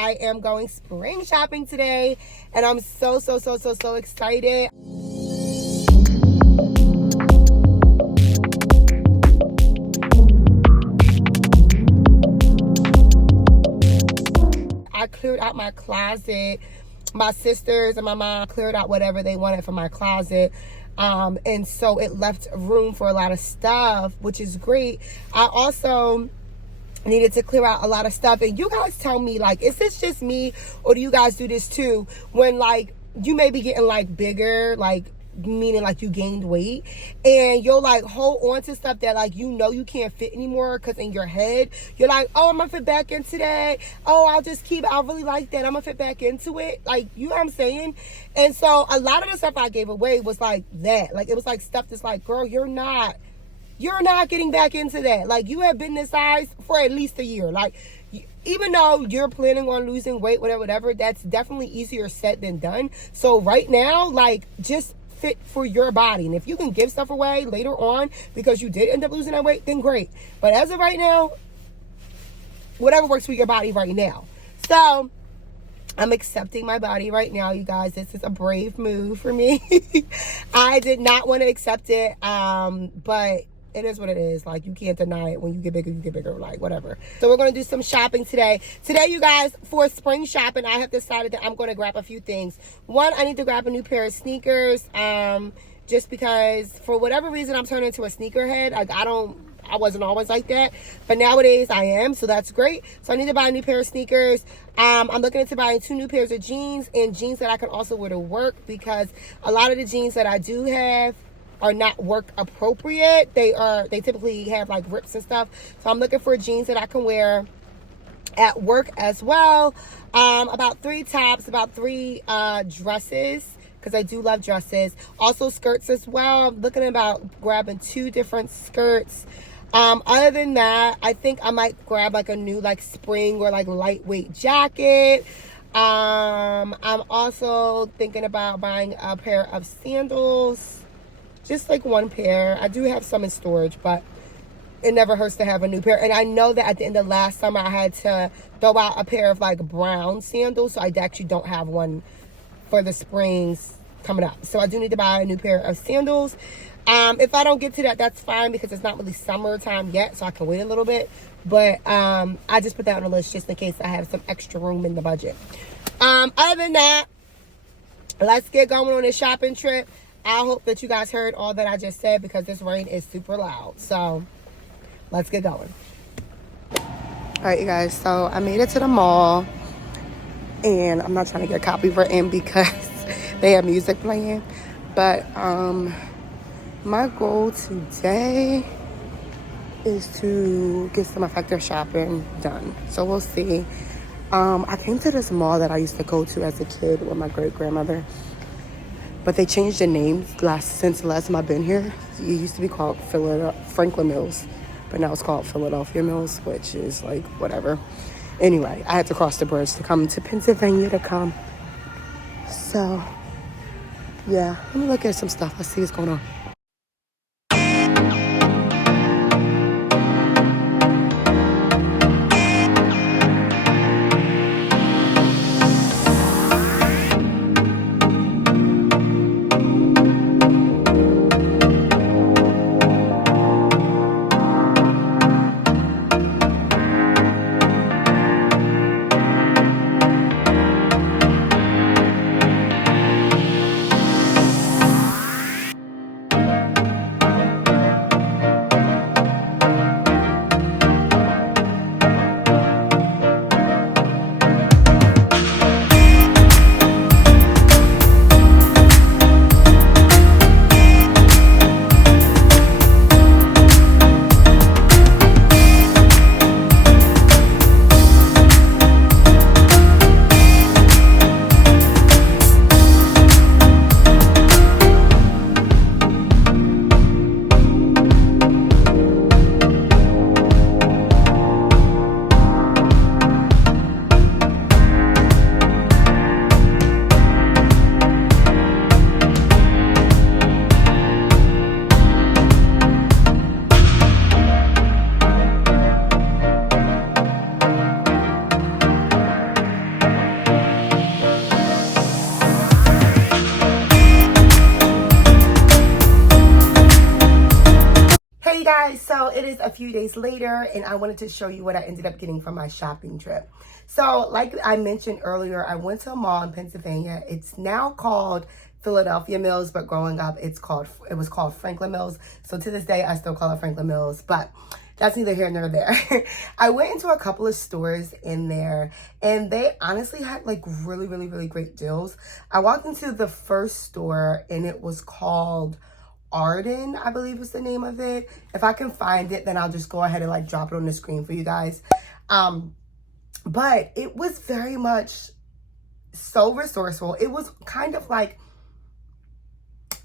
I am going spring shopping today, and I'm so excited. I cleared out my closet. My sisters and my mom cleared out whatever they wanted from my closet. And so it left room for a lot of stuff, which is great. I also needed to clear out a lot of stuff. And you guys tell me, like, is this just me, or do you guys do this too? When, like, you may be getting, like, bigger, like, meaning like you gained weight, and you'll like hold on to stuff that like you can't fit anymore, because in your head you're like, oh, I'm gonna fit back into that, oh, I'll just keep it, I really like that, I'm gonna fit back into it, like, you know what I'm saying? And so a lot of the stuff I gave away was like that, like it was like stuff that's like, girl, you're not getting back into that. Like, you have been this size for at least a year. Like, even though you're planning on losing weight, whatever, that's definitely easier said than done. So right now, like, just fit for your body. And if you can give stuff away later on because you did end up losing that weight, then great. But as of right now, whatever works for your body right now. So I'm accepting my body right now, you guys. This is a brave move for me. I did not want to accept it, but it is what it is. Like, you can't deny it. When you get bigger, like, whatever. So we're going to do some shopping today. Today, you guys, for spring shopping, I have decided that I'm going to grab a few things. One, I need to grab a new pair of sneakers, just because for whatever reason I'm turning into a sneakerhead. Like, I wasn't always like that, but nowadays I am, so that's great. So I need to buy a new pair of sneakers. I'm looking into buying 2 new pairs of jeans, and jeans that I can also wear to work, because a lot of the jeans that I do have are not work appropriate. They typically have like rips and stuff. So I'm looking for jeans that I can wear at work as well. About 3 tops, about 3 dresses, because I do love dresses. Also skirts as well. I'm looking about grabbing 2 different skirts. Other than that, I think I might grab like a new like spring or like lightweight jacket. I'm also thinking about buying a pair of sandals. Just like 1 pair. I do have some in storage, but it never hurts to have a new pair. And I know that at the end of last summer, I had to throw out a pair of like brown sandals, so I actually don't have one for the springs coming up. So I do need to buy a new pair of sandals. If I don't get to that, that's fine, because it's not really summertime yet, so I can wait a little bit. But I just put that on the list just in case I have some extra room in the budget. Other than that, let's get going on this shopping trip. I hope that you guys heard all that I just said, because this rain is super loud. So let's get going. All right, you guys. So I made it to the mall, and I'm not trying to get copywritten because they have music playing. But my goal today is to get some effective shopping done. So we'll see. I came to this mall that I used to go to as a kid with my great-grandmother. But they changed the name since the last time I've been here. It used to be called Franklin Mills, but now it's called Philadelphia Mills, which is like whatever. Anyway, I had to cross the bridge to come to Pennsylvania to come. So, yeah, let me look at some stuff. Let's see what's going on. guys, so it is a few days later and I wanted to show you what I ended up getting from my shopping trip. So like I mentioned earlier, I went to a mall in Pennsylvania. It's now called Philadelphia Mills, but growing up it was called Franklin Mills. So to this day I still call it Franklin Mills, but that's neither here nor there. I went into a couple of stores in there and they honestly had like really great deals. I walked into the first store and it was called Arden, I believe was the name of it. If I can find it, then I'll just go ahead and like drop it on the screen for you guys. But it was very much so resourceful. It was kind of like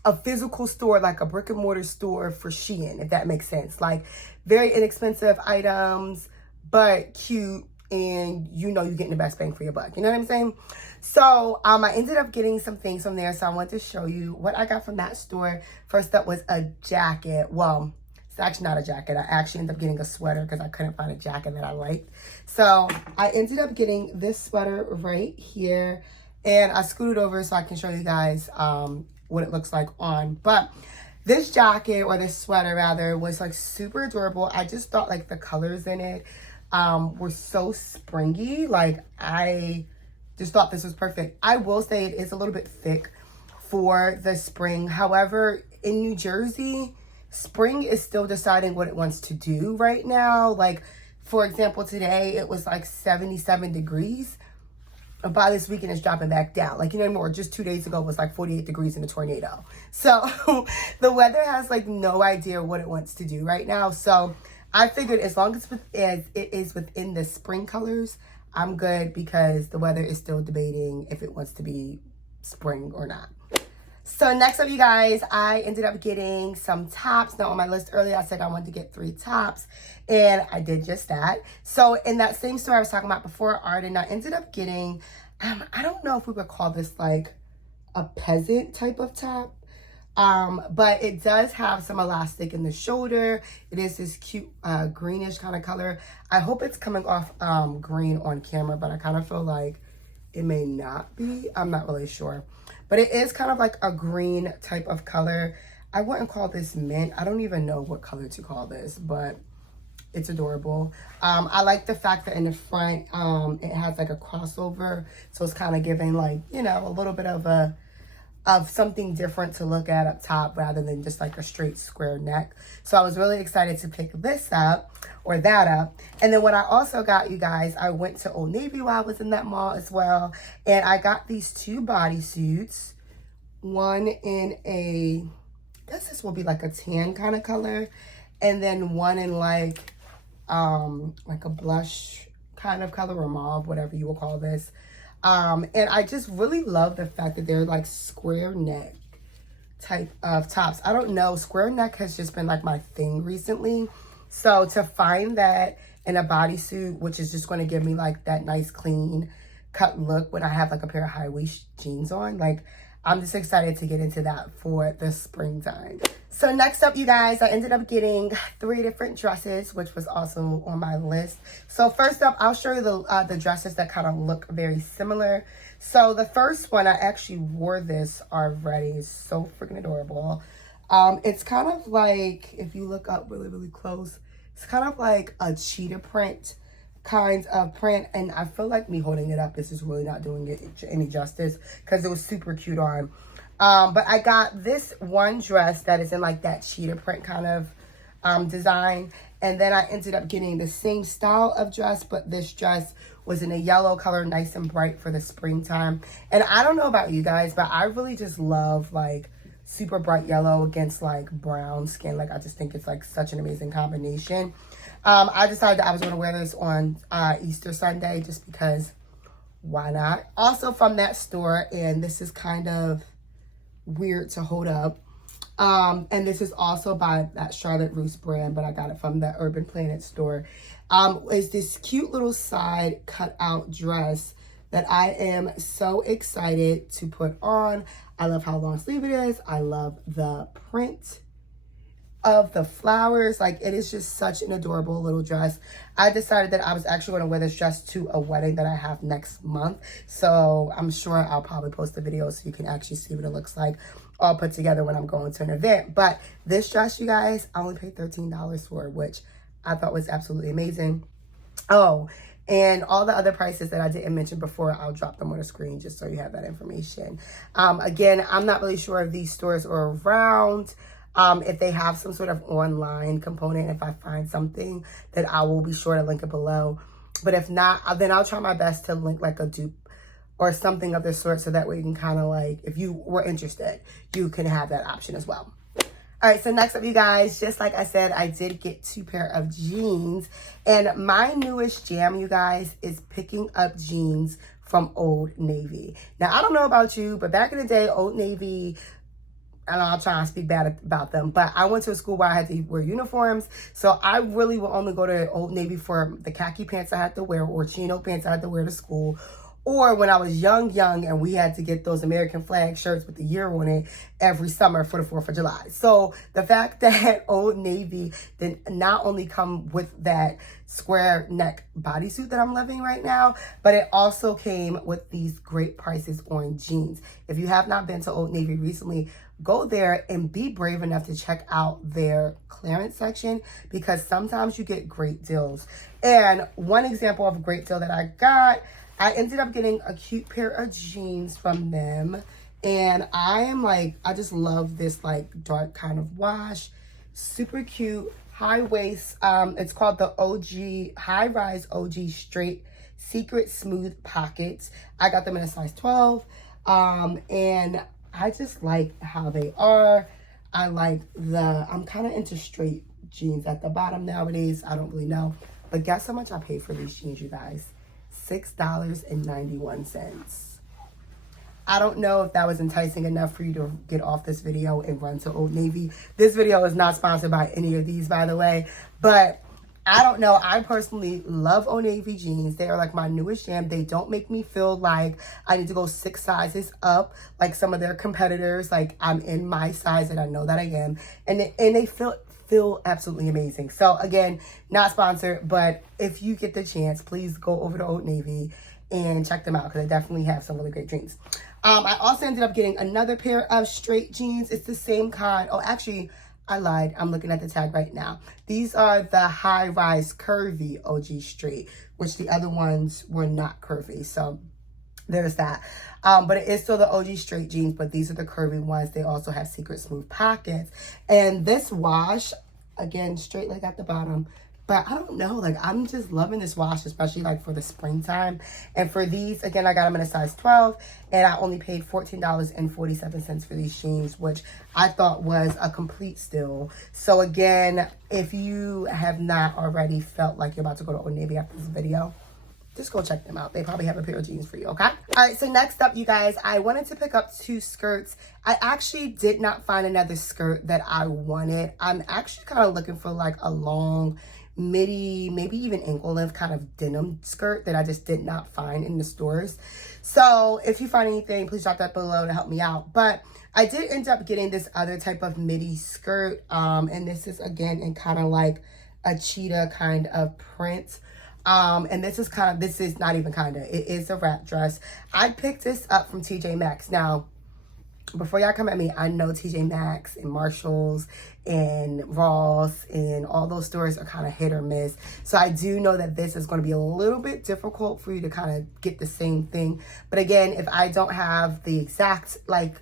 a physical store, like a brick and mortar store for Shein, if that makes sense. Like very inexpensive items, but cute, and you know you're getting the best bang for your buck. You know what I'm saying? So I ended up getting some things from there. So I want to show you what I got from that store. First up was a jacket. Well, it's actually not a jacket. I actually ended up getting a sweater because I couldn't find a jacket that I liked. So I ended up getting this sweater right here, and I scooted over so I can show you guys what it looks like on. But this jacket, or this sweater rather, was like super adorable. I just thought like the colors in it were so springy. Like I just thought this was perfect. I will say it is a little bit thick for the spring. However, in New Jersey, spring is still deciding what it wants to do right now. Like for example, today it was like 77 degrees. By this weekend it's dropping back down. Like, you know, or just 2 days ago it was like 48 degrees in a tornado. So the weather has like no idea what it wants to do right now. So I figured as long as it is within the spring colors, I'm good, because the weather is still debating if it wants to be spring or not. So next up, you guys, I ended up getting some tops. Now on my list earlier, I said I wanted to get 3 tops, and I did just that. So in that same store I was talking about before, Arden, I ended up getting, I don't know if we would call this like a peasant type of top, but it does have some elastic in the shoulder. It is this cute greenish kind of color. I hope it's coming off green on camera, but I kind of feel like it may not be. I'm not really sure. But it is kind of like a green type of color. I wouldn't call this mint. I don't even know what color to call this, but it's adorable. I like the fact that in the front, it has like a crossover. So it's kind of giving like, you know, a little bit of something different to look at up top rather than just like a straight square neck. So I was really excited to pick this up, or that up. And then what I also got, you guys, I went to Old Navy while I was in that mall as well. And I got these 2 bodysuits. One in a, I guess this will be like a tan kind of color. And then one in like a blush kind of color, or mauve, whatever you will call this. And I just really love the fact that they're like square neck type of tops. I don't know, square neck has just been like my thing recently. So to find that in a bodysuit, which is just going to give me like that nice clean cut look when I have like a pair of high waist jeans on, like I'm just excited to get into that for the springtime. So next up, you guys, I ended up getting 3 different dresses, which was also on my list. So first up, I'll show you the dresses that kind of look very similar. So the first one, I actually wore this already. It's so freaking adorable. It's kind of like, if you look up really close, it's kind of like a cheetah print kind of print, and I feel like me holding it up, this is really not doing it any justice because it was super cute on. But I got this one dress that is in like that cheetah print kind of design, and then I ended up getting the same style of dress, but this dress was in a yellow color, nice and bright for the springtime. And I don't know about you guys, but I really just love like super bright yellow against like brown skin. Like I just think it's like such an amazing combination. I decided that I was going to wear this on Easter Sunday just because why not? Also from that store, and this is kind of weird to hold up. And this is also by that Charlotte Russe brand, but I got it from the Urban Planet store. Is this cute little side cut out dress that I am so excited to put on. I love how long sleeve it is. I love the print. of the flowers. Like, it is just such an adorable little dress. I decided that I was actually going to wear this dress to a wedding that I have next month. So I'm sure I'll probably post a video so you can actually see what it looks like all put together when I'm going to an event. But this dress, you guys, I only paid $13 for, which I thought was absolutely amazing. Oh, and all the other prices that I didn't mention before, I'll drop them on the screen just so you have that information. Again, I'm not really sure if these stores are around, if they have some sort of online component. If I find something, that I will be sure to link it below. But if not, then I'll try my best to link like a dupe or something of this sort, so that way you can kind of like, if you were interested, you can have that option as well. All right, so next up, you guys, just like I said, I did get 2 pair of jeans. And my newest jam, you guys, is picking up jeans from Old Navy. Now, I don't know about you, but back in the day, Old Navy, and I'll try and speak bad about them, but I went to a school where I had to wear uniforms. So I really will only go to Old Navy for the khaki pants I had to wear, or chino pants I had to wear to school. Or when I was young, and we had to get those American flag shirts with the year on it every summer for the 4th of July. So the fact that Old Navy did not only come with that square neck bodysuit that I'm loving right now, but it also came with these great prices on jeans. If you have not been to Old Navy recently, go there and be brave enough to check out their clearance section, because sometimes you get great deals. And one example of a great deal that I got, I ended up getting a cute pair of jeans from them. And I just love this like dark kind of wash. Super cute, high waist. It's called the OG, High Rise OG Straight Secret Smooth Pockets. I got them in a size 12. And I just like how they are. I like I'm kind of into straight jeans at the bottom nowadays. I don't really know. But guess how much I paid for these jeans, you guys? $6.91. I don't know if that was enticing enough for you to get off this video and run to Old Navy. This video is not sponsored by any of these, by the way, but I don't know. I personally love Old Navy jeans. They are like my newest jam. They don't make me feel like I need to go 6 sizes up like some of their competitors. Like, I'm in my size and I know that I am. And they feel absolutely amazing. So again, not sponsored, but if you get the chance, please go over to Old Navy and check them out, because they definitely have some really great jeans. I also ended up getting another pair of straight jeans. It's the same kind. Oh, actually, I lied. I'm looking at the tag right now. These are the High Rise Curvy OG Straight, which the other ones were not curvy. So there's that. But it is still the OG straight jeans, but these are the curvy ones. They also have secret smooth pockets. And this wash, again, straight leg at the bottom. But I don't know, like, I'm just loving this wash, especially like for the springtime. And for these, again, I got them in a size 12, and I only paid $14.47 for these jeans, which I thought was a complete steal. So again, if you have not already felt like you're about to go to Old Navy after this video, just go check them out. They probably have a pair of jeans for you, okay? All right, so next up, you guys, I wanted to pick up 2 skirts. I actually did not find another skirt that I wanted. I'm actually kind of looking for like a long midi, maybe even ankle length kind of denim skirt that I just did not find in the stores. So if you find anything, please drop that below to help me out. But I did end up getting this other type of midi skirt. And this is, again, in kind of like a cheetah kind of print. And this is not even kind of, it is a wrap dress. I picked this up from TJ Maxx. Now, before y'all come at me, I know TJ Maxx and Marshalls and Ross and all those stores are kind of hit or miss. So I do know that this is going to be a little bit difficult for you to kind of get the same thing. But again, if I don't have the exact, like,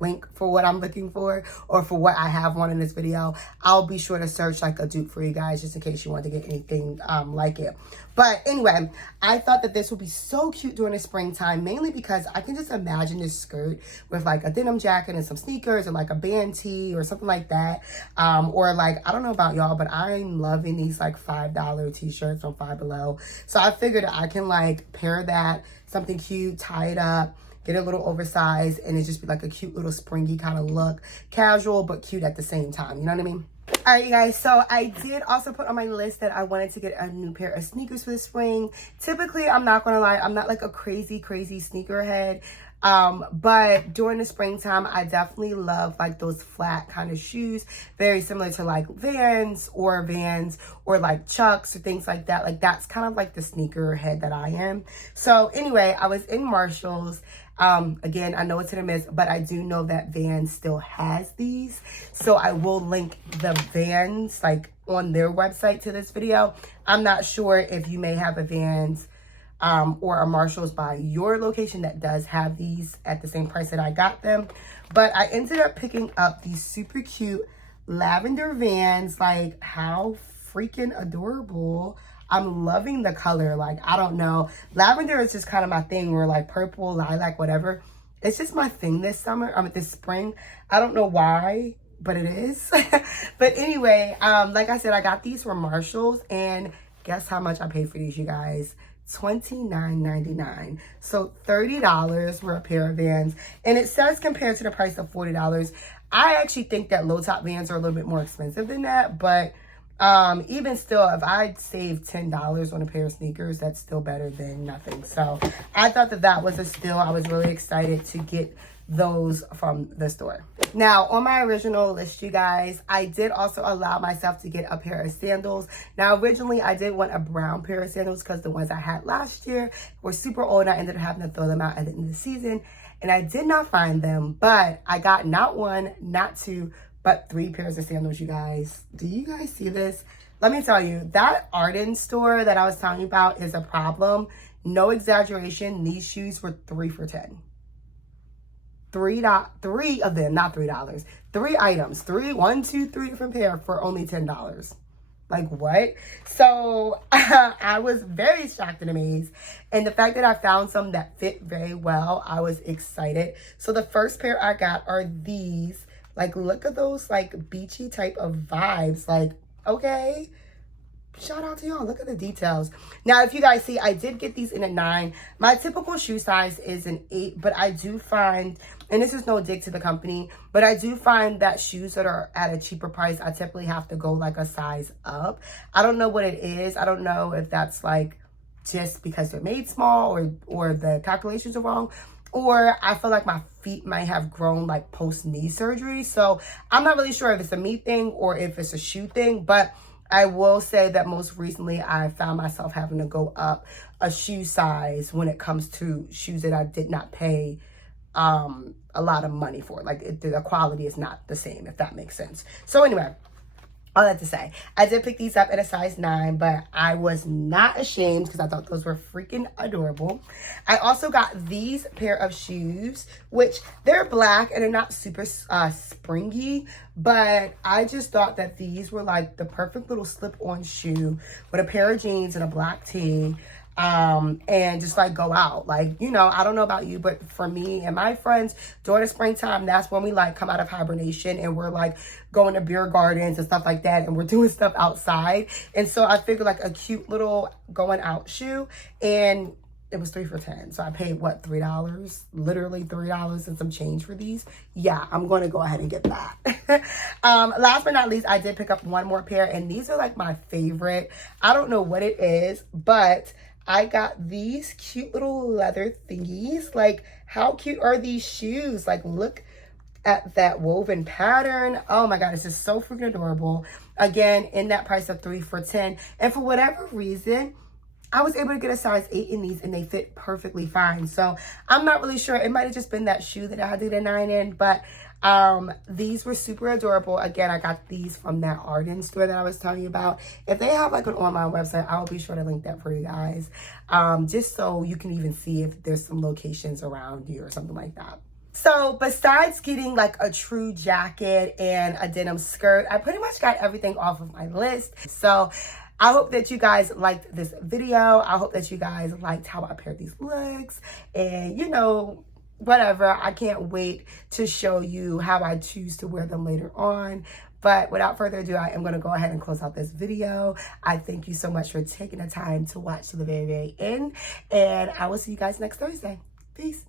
link for what I'm looking for, or for what I have on in this video, I'll be sure to search like a dupe for you guys, just in case you want to get anything like it. But anyway, I thought that this would be so cute during the springtime, mainly because I can just imagine this skirt with like a denim jacket and some sneakers, or like a band tee or something like that. Or like, I don't know about y'all, but I'm loving these like $5 t-shirts from Five Below. So I figured I can like pair that, something cute, tie it up, get a little oversized, and it just be like a cute little springy kind of look. Casual, but cute at the same time. You know what I mean? All right, you guys. So I did also put on my list that I wanted to get a new pair of sneakers for the spring. Typically, I'm not going to lie, I'm not like a crazy sneakerhead. But during the springtime, I definitely love like those flat kind of shoes, very similar to like Vans or like Chucks or things like that. Like that's kind of like the sneaker head that I am. So anyway, I was in Marshall's. Again, I know it's hit or miss, but I do know that Vans still has these. So I will link the Vans like on their website to this video. I'm not sure if you may have a Vans or a Marshall's by your location that does have these at the same price that I got them. But I ended up picking up these super cute lavender Vans. Like, how freaking adorable. I'm loving the color. Like, I don't know. Lavender is just kind of my thing, or like purple, lilac, whatever. It's just my thing this summer, this spring. I don't know why, but it is. But anyway, like I said, I got these from Marshall's, and guess how much I paid for these, you guys? $29.99. So $30 for a pair of Vans. And it says compared to the price of $40. I actually think that low top Vans are a little bit more expensive than that, but even still, if I saved $10 on a pair of sneakers, that's still better than nothing. So I thought that that was a steal. I was really excited to get those from the store. Now, on my original list, you guys, I did also allow myself to get a pair of sandals. Now, originally, I did want a brown pair of sandals because the ones I had last year were super old, and I ended up having to throw them out at the end of the season, and I did not find them, but I got not one, not two, but 3 pairs of sandals, you guys. Do you guys see this? Let me tell you, that Arden store that I was telling you about is a problem. No exaggeration, these shoes were 3 for $10. Three of them, not $3. 3 items, 1, 2, 3 different pair for only $10. Like, what? So I was very shocked and amazed. And the fact that I found some that fit very well, I was excited. So the first pair I got are these. Like, look at those like beachy type of vibes. Like, okay. Shout out to y'all. Look at the details. Now, if you guys see, I did get these in a 9. My typical shoe size is an 8, but I do find, and this is no dig to the company, but I do find that shoes that are at a cheaper price, I typically have to go like a size up. I don't know what it is. I don't know if that's like just because they're made small or the calculations are wrong, or I feel like my feet might have grown like post knee surgery. So I'm not really sure if it's a me thing or if it's a shoe thing, but I will say that most recently I found myself having to go up a shoe size when it comes to shoes that I did not pay a lot of money for. Like, the quality is not the same, if that makes sense. So anyway, all that to say, I did pick these up at a size 9, but I was not ashamed because I thought those were freaking adorable. I also got these pair of shoes, which they're black and they're not super springy, but I just thought that these were like the perfect little slip-on shoe with a pair of jeans and a black tee. And just like go out. Like, you know, I don't know about you, but for me and my friends during the springtime, that's when we like come out of hibernation and we're like going to beer gardens and stuff like that, and we're doing stuff outside. And so I figured like a cute little going out shoe, and it was 3 for $10. So I paid what, $3? Literally $3 and some change for these. Yeah, I'm going to go ahead and get that. Last but not least, I did pick up one more pair, and these are like my favorite. I don't know what it is, but I got these cute little leather thingies. Like, how cute are these shoes? Like, look at that woven pattern. Oh my God, this is so freaking adorable. Again, in that price of 3 for $10. And for whatever reason, I was able to get a size 8 in these, and they fit perfectly fine. So I'm not really sure. It might have just been that shoe that I had to get a 9 in, but these were super adorable. Again, I got these from that Arden store that I was telling you about. If they have like an online website, I will be sure to link that for you guys, just so you can even see if there's some locations around you or something like that. So besides getting like a true jacket and a denim skirt, I pretty much got everything off of my list. So I hope that you guys liked this video. I hope that you guys liked how I paired these looks, and you know, whatever. I can't wait to show you how I choose to wear them later on. But without further ado, I am going to go ahead and close out this video. I thank you so much for taking the time to watch to the very, very end. And I will see you guys next Thursday. Peace.